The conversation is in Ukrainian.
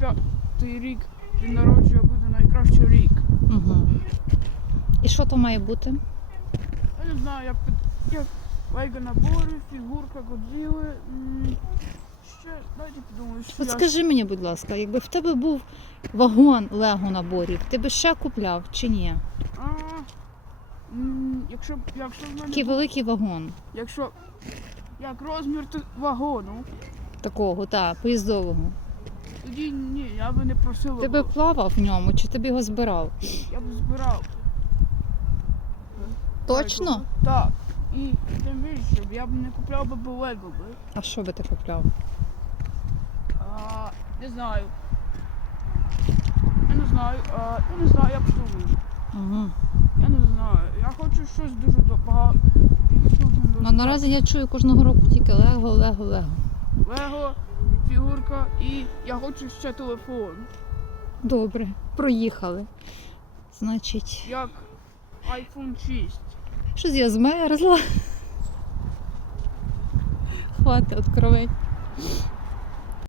25-й рік день народження буде найкращий рік. Угу. І що то має бути? Я не знаю, як, під- як лего набори, фігурка Годзіли. Ще, дайте подумаю, що От я... скажи мені, будь ласка, якби в тебе був вагон Лего наборів, ти би ще купляв чи ні? А, м, якщо, б- якщо в мене... Такий був- великий вагон Якщо... Як розмір вагону, такого, так, поїздового. Тоді ні, я би не просила. Ти би б- плавав в ньому чи ти б його збирав? Я б збирав. Точно? Так. І тим більше, я б не купляв би Лего би. А що би ти купляв? А, не знаю. Я не знаю. А, я не знаю, я подумаю. Угу. Я не знаю. Я хочу щось дуже до- багато. Ну наразі я чую кожного року тільки Лего, Лего, Лего. Лего, фігурка і я хочу ще телефон. Добре, проїхали. Значить, Як iPhone 6. щось я змерзла. Хватить откровень.